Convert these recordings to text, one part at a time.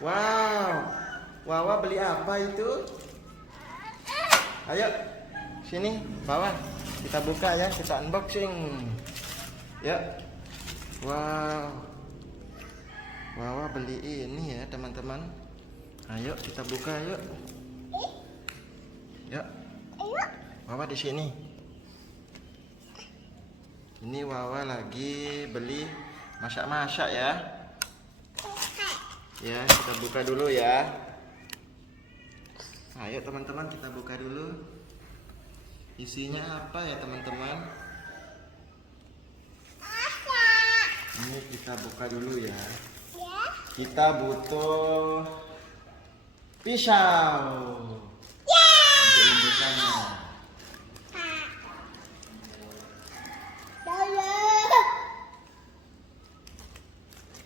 Wow, Wawa beli apa itu? Ayo, sini, bawa. Kita buka ya, kita unboxing. Ya. Wow. Wawa beli ini ya, teman-teman. Ayo kita buka yuk. Yuk. Wawa di sini. Ini Wawa lagi beli masak-masak ya. Ya, kita buka dulu ya. Ayo teman-teman, kita buka dulu. Isinya apa ya teman-teman? Ini kita buka dulu ya. Kita butuh pisau untuk membukannya.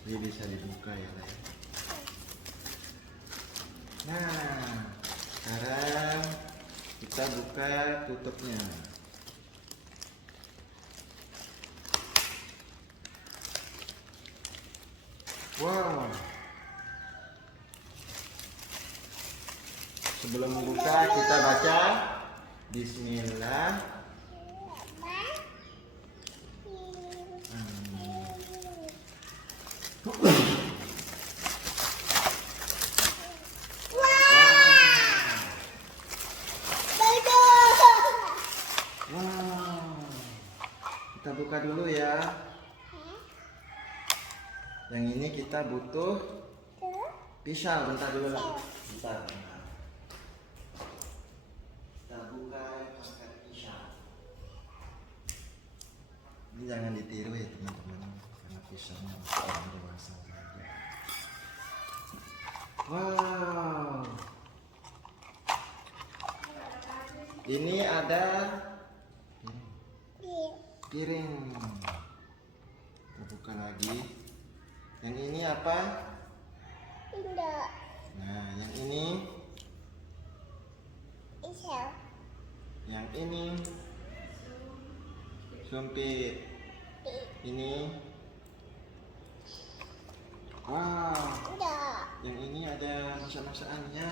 Ini bisa dibuka ya. Nah, sekarang kita buka tutupnya. Wow. Sebelum membuka kita baca Bismillah. Wow. Kita buka dulu ya. Yang ini kita butuh pisau. Bentar dulu lah. Bentar. Kita buka pakai pisau. Ini jangan ditiru ya teman-teman, karena pisaunya untuk orang dewasa saja. Wow. Ini ada piring. Kita buka lagi. Yang ini apa? Tidak. Nah, yang ini. Pisau. Yang ini sumpit. Ini. Wow. Tidak. Yang ini ada masak-masakannya.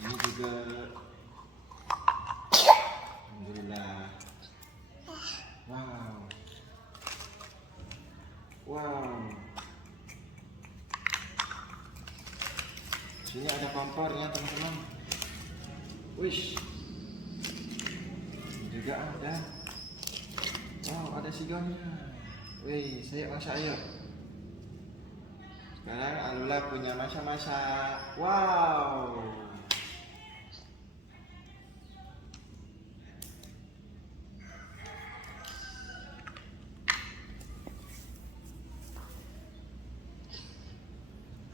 Ini juga. Alhamdulillah. Wow. Wow. Sini ada kompornya teman-teman. Wish. Juga ada. Wow, ada sigonya. Wih, saya masak ayo. Sekarang Alula punya masak-masak. Wow.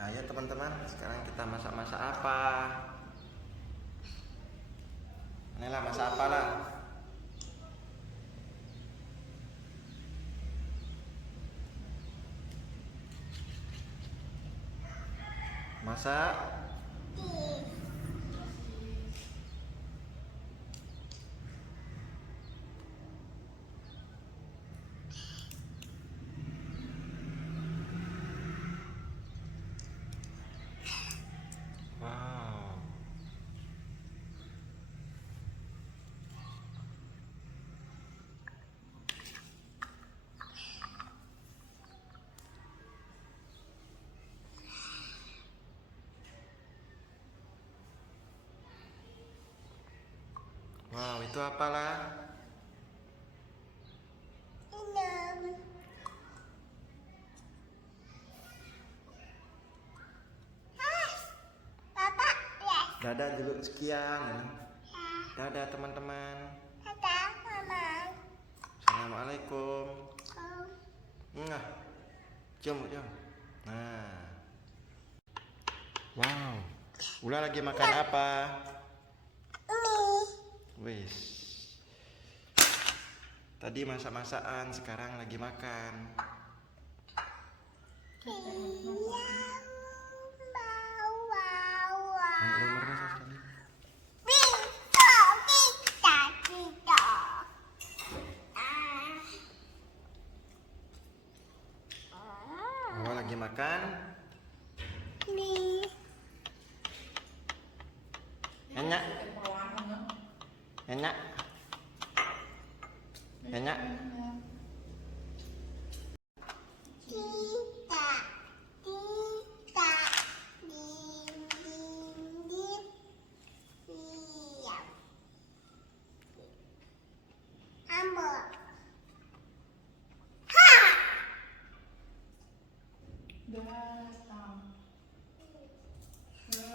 Ayo teman-teman, sekarang kita masak-masak apa? Inilah masak apa lah? Masak wow. Wow, itu apalah? Enam. Papa, yes. Dadah dulu sekian. Dadah teman-teman. Dadah, Mama. Assalamualaikum. Oh. Nah, cium. Nah. Wow. Ula lagi makan apa? Wis. Tadi masak-masakan, sekarang lagi makan. Oh, lagi makan. Nih. Enak. Enak. Enak. Tidak. Tidak. Dim, dim, dim. Diam. Ambil. Ha! Datang ke